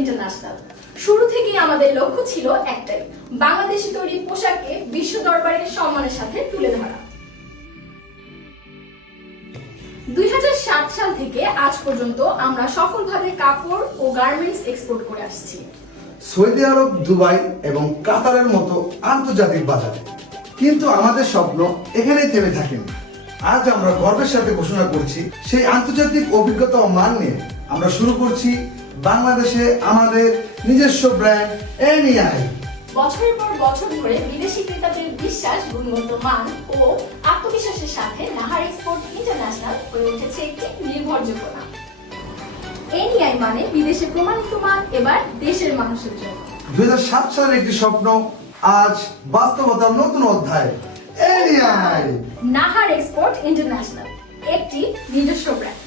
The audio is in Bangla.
ইন্টারন্যাশনাল। শুরু থেকেই আমাদের লক্ষ্য ছিল একটাই, বাংলাদেশি তৈরি পোশাককে বিশ্ব দরবারে সম্মানের সাথে তুলে ধরা। 2007 সাল থেকে আজ পর্যন্ত আমরা সফলভাবে কাপড় ও গার্মেন্টস এক্সপোর্ট করে আসছি সৌদি আরব, দুবাই এবং কাতারের মতো আন্তর্জাতিক বাজারে। কিন্তু আমাদের স্বপ্ন এখানেই থেমে থাকেনি। আজ আমরা গর্বের সাথে ঘোষণা করছি, সেই আন্তর্জাতিক অভিজ্ঞতা ও মান নিয়ে আমরা শুরু করছি বাংলাদেশে আমাদের নিজস্ব ব্র্যান্ড এনইআই। বছরের পর বছর ধরে বিদেশি ক্রেতাদের বিশ্বাস, গুণগত মান ও আত্মবিশ্বাসের সাথে নাহার এক্সপোর্ট ইন্টারন্যাশনাল হয়ে উঠেছে একটি নির্ভরযোগ্য নাম। এনইআই মানে বিদেশে প্রমাণিত মান, এবার দেশের মানুষের জন্য। 2007 সালের একটি স্বপ্ন আজ বাস্তবতার নতুন অধ্যায়। এনইআই নাহার এক্সপোর্ট ইন্টারন্যাশনাল, একটি নিজস্ব ব্র্যান্ড।